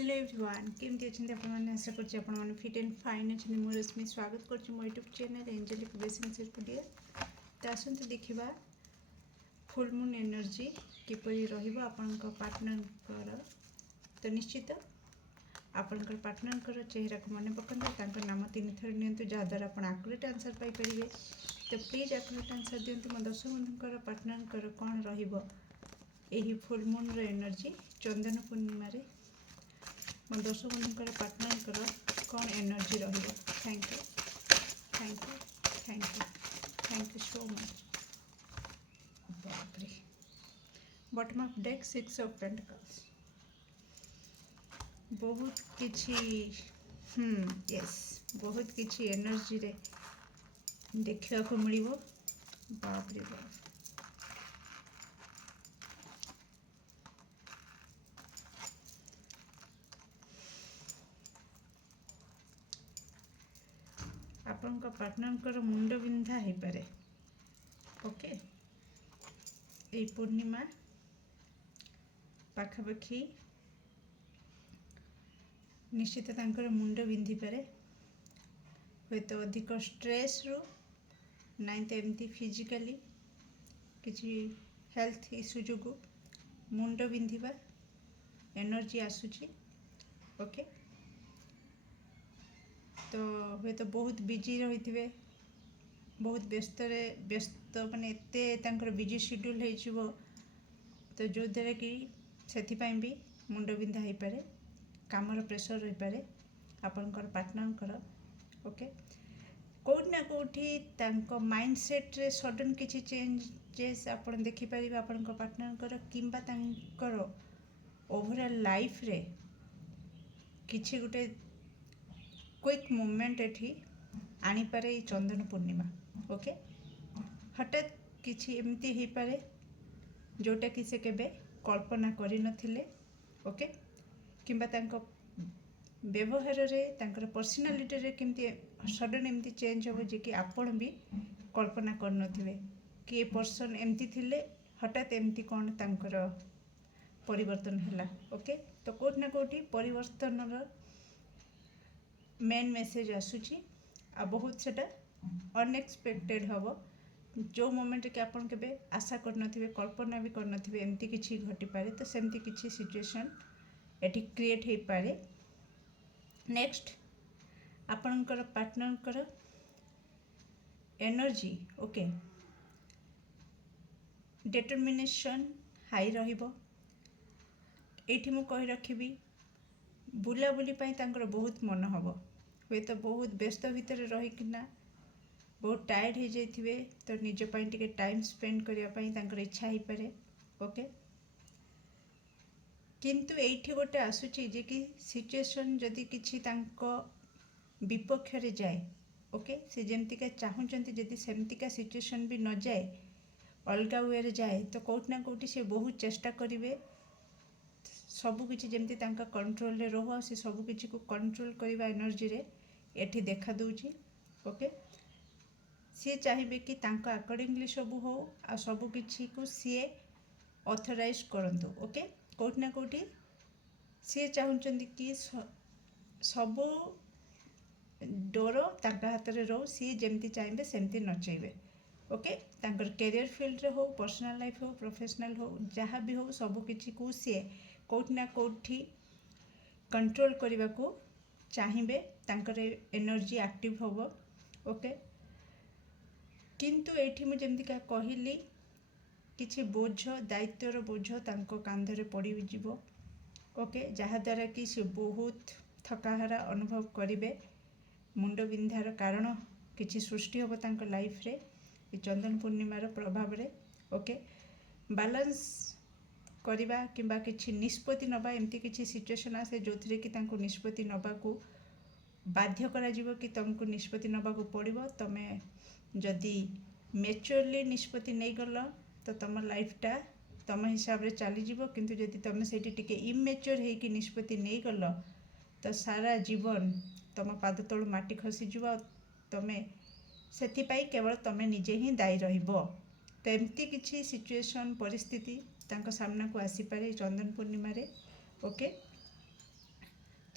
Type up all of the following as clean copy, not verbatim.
Hello everyone केमती अच्छे आपने आशा कर फिट एंड फाइन अच्छे मु रश्मि स्वागत कर मो YouTube channel angelic blessings studio. तो आसतु देखा फुल मून एनर्जी किपरि रहिबो आपनका पार्टनर। तो निश्चित आपनकर पार्टनर चेहरा को मन पकाते नाम 3 थर नियंतु जहाँद्वारा आप आकुरेट आंसर पाइपर। तो प्लीज आकुरेट आंसर दिंतु मो दर्शक बंधुकर पार्टनर कौन रहिबो एही फुल मून रो एनर्जी चंदन पूर्णिमा रे मो दर्शक बंधुकर पार्टनर कौन एनर्जी रहिबो। Thank you thank you thank you thank you so much. बाप रे bottom of deck 6 of pentacles बहुत किछि यस बहुत किछि एनर्जी रे देखा को मिलिबो। बाप रे बाप आपनका पार्टनर मुंड बिंधा हो पारे। ओके ये पूर्णिमा पाखापाखि निश्चित तांकर मुंड बिंधि पारे हे तो अधिक स्ट्रेस रु नाई तो एमती फिजिकली किसी हेल्थ इश्यू जो मुंड बिंधिबा एनर्जी आसुची। ओके तो हे तो बहुत बिजी रही थे बहुत व्यस्त माने एते बिजी शेड्यूल हो तो जो द्वारा कि से भी मुंड बिंधा हो पारे कामर प्रेशर रही पारे आपनकर पार्टनर। ओके कौट ना कौटी माइंडसेट रे सडन किसी चेंजेस आप देखिपर आपण पार्टनर कि ओवरऑल लाइफ रे किसी गोटे क्विक मूवमेंट एठी आनी पारे चंदन पूर्णिमा। ओके हठात किसी एमती हो पारे जोटा कि से केबे कल्पना करि नथिले। ओके किंबा तांको व्यवहार रे तांकर पर्सनालिटी रे केमती सडन एमती चेंज हो जे कि आपण भी कल्पना कर नथिबे कि ए पर्सन एमती थिले हठात एमती कौन तांकर परिवर्तन हैला। ओके तो कोट ना कोठी परिवर्तन रो मेन मेसेज आसुची आ बहुत सेटा अनएक्सपेक्टेड हबो जो मोमेंट के आपन केबे आशा कर नथिबे कल्पना भी कर नथिबे एमती किछि घटी पारे। तो सेमती किछि सिचुएशन एटी क्रिएट हो पारे। नेक्स्ट आपनकर partner energy okay determination high रहिबो। एठी मु कहि रखिबी बुलाबुली पाई तांकर बहुत मन हबो हे तो बहुत व्यस्त भितर रहीकिना बहुत टायर्ड हो जाइथिबे तो निज पाई टिके टाइम स्पेंड करिया पाई तांकर इच्छा हो पारे। ओके किंतु एठी गोटे आसुची जे कि सिचुएशन जदि किछि तांको विपक्ष रे जाए ओके से जेमतिका चाहूचंती जदि सेमतिका सिचुएशन भी न जाए अलगा वे रे जाए तो कोट ना कोटी से बहुत चेष्टा करिवे सबु किछि जेमति तांका कंट्रोल रे रहो से सबु किछि को कंट्रोल करबा एनर्जी रे एठी देखा दउची। ओके सी चाहिए कि तांका अकॉर्डिंगली सबु हो आ सबु किछि को सी ऑथराइज करंतु। ओके कोट ना कोटी सी चाहूचंती कि सबु डोर तांका हाथ रे रहो सी जेमति चाहिए सेमति नचेबे। ओके तांकर कैरियर फील्ड रे हो पर्सनल लाइफ हो प्रोफेशनल हो जहाँ भी हो सबु किछि को सी कोट ना कोठी कंट्रोल करने को चाहिए तांकर एनर्जी एक्टिव होबो। ओके किंतु एठी मु जेमतिका कहली किछि बोझ दायित्वर बोझ तांको कांधरे पड़ी जिवो। ओके जहाँ द्वारा कि से बहुत थकाहारा अनुभव करिवे मुंड बिंधार कारण किछि सृष्टि होबो तांको लाइफ रे चंदन पूर्णिमार प्रभाव रे। ओके बैलेंस करवा किंबा किछि निष्पत्ति नबा एमती किछि सिचुएशन आसे जो थरे कि तांको निष्पत्ति नबा को बाध्य करा जिवो कि तुमको निष्पत्ति नबा को पड़िबो। तमे जदि मैच्योरली निष्पत्ति नहीं गल तो तुम लाइफटा तुम हिसाब रे चली जिवो किंतु जदि तुम सेठी टिके इमेच्योर हे कि निष्पत्ति नहीं गल तो सारा जीवन तुम पाद तळु माटी खसी जिवो तमे सेथिपाई केवल तमे निजे ही दायी रहिबो। तो एमती किछि सिचुएशन परिस्थिति तांको सामना को आसी पारे चंदन पूर्णिमा रे। ओके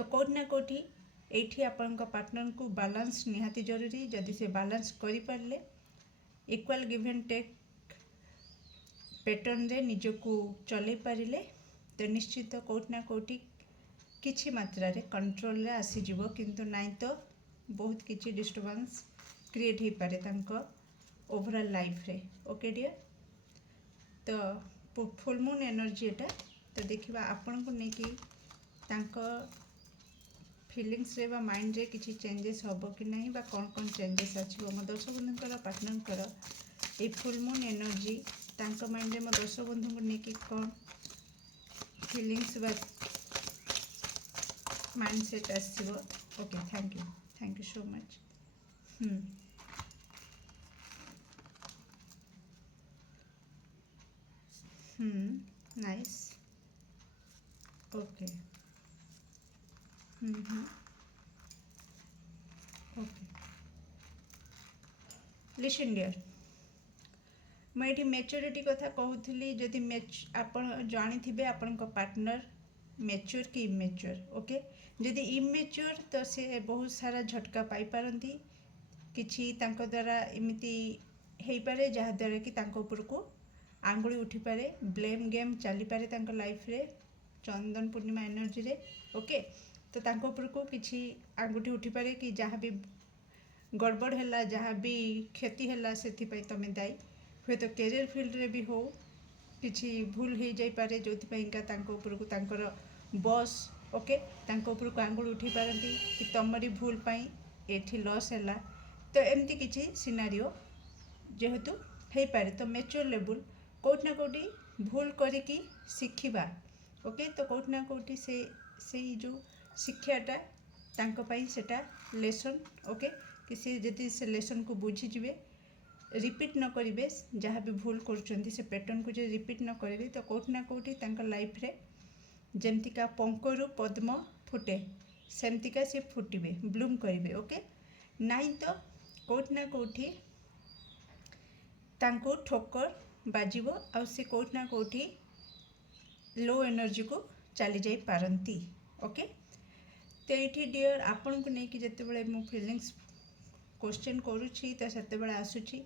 तो कोठी ना कोठी एठी आपनका पार्टनर को बैलेंस निहाती जरूरी जदि से बैलेंस करि पारले equal give and take pattern रे निजको चलै पारिले तो निश्चित कोठी ना कोठी किछि मात्रा रे कंट्रोल रे आसी जिवो किंतु नाइ तो बहुत किछि डिस्टर्बेंस क्रिएट ही पारे तांको ओवरऑल लाइफ रे ओके डियर तो फुल मून एनर्जी एटा तो देखिबा आपन को नै कि तांको फिलिंग्स रे बा माइंड रे किछि चेंजेस होबो कि नहीं बा कोन चेंजेस आछिबो मो दर्शक बंधुकर पार्टनर ए फुल मून एनर्जी तांको माइंड रे मो दर्शक बंधु को नै कि कोन फिलिंग्स बा माइंड सेट आछिबो okay thank you so much nice okay okay listen dear मुझे मैच्योरिटी कथा कहूली जदि आपण जानी आपण पार्टनर मैच्योर कि इमेच्योर ओके जदि इमेच्योर तो से बहुत सारा झटका पाई पारंती किछि तांको द्वारा एमिति हेई पारे जहा द्वारा कि तांको ऊपर को आंगुली उठी पारे ब्लेम गेम चली पारे तांको लाइफ रे चंदन पूर्णिमा एनर्जी रे ओके तो तांको ऊपर को किछि आंगुठी उठी पारे कि जहाँ भी गड़बड़ है जहाँ भी क्षति है से तमे दायी हुए तो कैरियर फील्ड रे भी हो किछि भूल हो जाई पारे जो तांको ऊपर को तांकर बॉस ओके तांको ऊपर को आंगुल उठी पारती कि तमरी भूल पाई एठी लॉस है तो एमती किछि सिनारियो जेहेतु हो पारे तो मैच्योर लेवल कोठी ना कोठी भूल करिकी शिखिबा ओके तो कोठी ना कोठी से जो शिक्षाटा तांको पाई सेटा लेसन ओके कि से जदि से लेसन को बुझी जिवे रिपीट न करिवे जहाँ भी भूल कर से पैटर्न को जो रिपीट न करेंगे तो कोठी ना कोठी तांको लाइफ रे जेमतिका पंकरु पद्म फुटे सेमतिका से फुटिबे ब्लूम करिवे ओके नाइ तो कोठी ना कोठी तांको ठोकर बाजिबो आ से कोठी ना कोठी लो एनर्जी को चली जाई पारंती ओके तो ये डियर आपण को लेकिन जिते बड़े मो फिलिंग्स क्वेश्चन करुँची तो सेते बड़े आसुची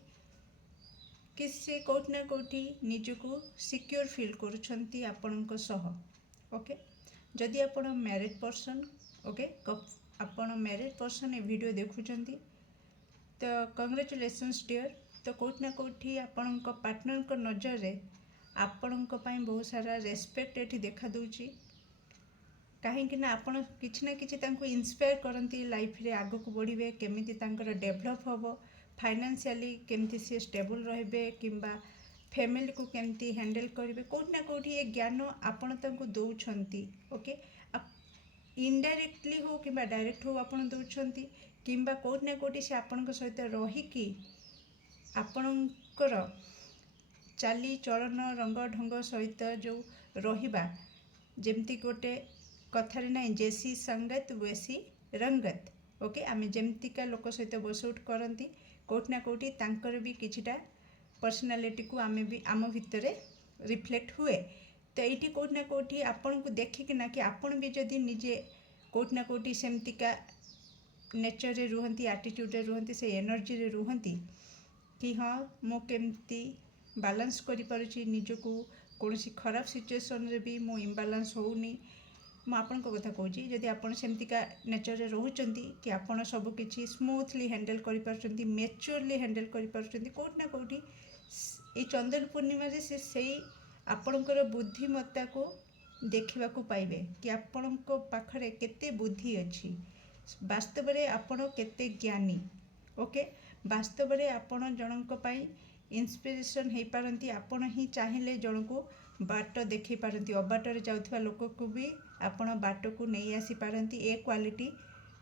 कि से कोठी ना कोठी निजको सिक्योर फील करुछंती आपणको सह ओके जदि आपण मैरिड पर्सन ओके आपण मैरिड पर्सन ए वीडियो देखुचंती तो कंग्रेचुलेशंस डियर तो कोठी ना कोठी आपणको पार्टनर को नजर रे आपणको पई बहुत सारा रेस्पेक्ट एठी देखा दूची कहीं ना आपण किछि ना किछि तांको इंस्पायर करती लाइफ रे आगो को बढ़िबे केमिति तांकर डेवलप होबो फाइनेंशियली केमिति से स्टेबल रहबे किंबा फैमिली को केमिति हैंडल करिवे कोठी ना कोठी ए ज्ञान आपण तांको दउछंती ओके इनडायरेक्टली हो किंबा डायरेक्ट हो आपण दउछंती किंबा कोठी ना कोठी से आपणको सहित रही कि आपणकर चाली चलन रंग ढंग सहित जो रहिबा जेमती गोटे कथारे ना जैसी संगत वैसी रंगत ओके आमे जेमतिका लोक सहित बस उठ करती कोठी ना कोठी तांकर भी किछिटा पर्सनालिटी को आमे भी आम भितर रिफ्लेक्ट हुए तो ये कोठी ना कोठी आपन को देखिक ना कि आपन भी जदि निजे कोठी ना कोठी सेमतिका नेचर रे रुहंती एटीट्यूड रे रुहंती से एनर्जी रे रुहंती कि हाँ मो केमती बैलेंस करि पारुछि निजको कोनोसी खराब सिचुएशन रे भी मो इम्बालांस होउनी मो आपन को कथा कहूँ जदि आपन सेमतिका नेचर रे रहउचंती कि आपन सब किछि स्मूथली हैंडल करि पारुचंती मैच्योरली हैंडल करि पारुचंती कोठी ना कोठी ए चंदन पूर्णिमा रे से सेई आपनकर बुद्धिमत्ता को देखा पाइबे कि आपण पाखरे केते बुद्धि अच्छी वास्तव में आपण केते ज्ञानी ओके वास्तव में आपण जनक पाई इंस्पिरेशन हो पारती आपण ही चाहिए जन को बाट देखी पारती अबाटर जाउथबा लोक को भी आपण बाट को नहीं आसी पारती ए क्वालिटी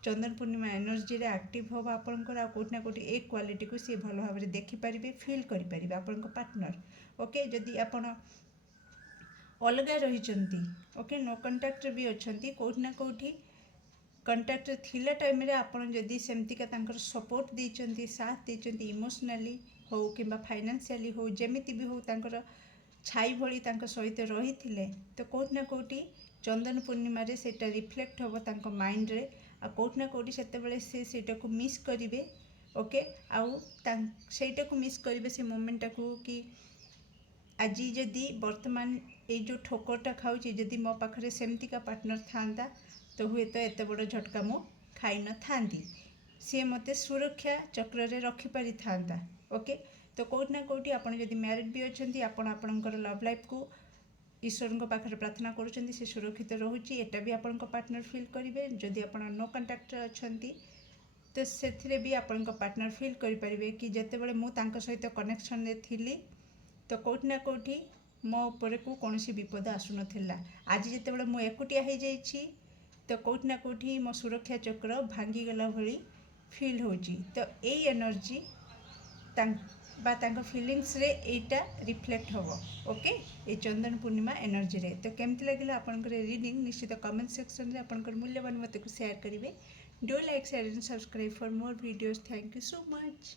चंदन पूर्णिमा एनर्जी रे एक्टिव होबा आपनकर आ कोठी ना कोठी ए क्वालिटी को सी भल भाव देखि पारिबे फील करि पारिबे आपनक पार्टनर ओके जदि आपण अलगा रहिचंती ओके नो कांटेक्ट भी अछंती कोठी ना कोठी कांटेक्ट थिला टाइम रे आपण जदि सेमतिका तांकर सपोर्ट देइचंती साथ देइचंती इमोशनली हो किंबा फाइनेंशियली हो जेमिति भी हो तांकर छाई भली तांकर सहित रही थिले तो कोठी ना कोठी चंदन पूर्णिमा रे सेटा रिफ्लेक्ट होबो तांको माइंड रे आ कोठ ना कोठी सेतेबेले से सेटा को मिस करिवे ओके आउ सेटा को मिस करिवे से मोमेंट को कि आज जदि वर्तमान ये जो ठोकरटा खाऊची जदि मो पाखरे सेमती का पार्टनर थांता तो हुए तो एत बड़ झटका मो खाई न थांती सी मते सुरक्षा चक्र रे रखि पारि थांता ओके तो कोठी ना कोठी आपण जदि मैरिड भी अछंती आपण आपणकर लव लाइफ को ईश्वर पाखे प्रार्थना करुँच से सुरक्षित रोचे एटा भी आपण पार्टनर फिल करेंगे जदि आप नो कंटाक्ट अच्छा तो से भी आपण पार्टनर फिल करें कि जितेबाला मुझे सहित कनेक्शन थी तो कौटि ना कौटि मो उपर को कौन विपद आसु ना आज जितेबाला मुझे एकुटिया हो जाइए तो कौटि ना कौटि मो सुरक्षा चक्र भांगीगला भली फिल होची तो यही एनर्जी बा तांको फीलिंग्स रे एटा रिफ्लेक्ट होबो ओके ए चंदन पूर्णिमा एनर्जी रे तो केमती लागिला आपनकर रीडिंग निश्चित कमेंट सेक्शन रे आपनकर मूल्यवान मत को शेयर करिवे do like share and subscribe for more videos thank you so much.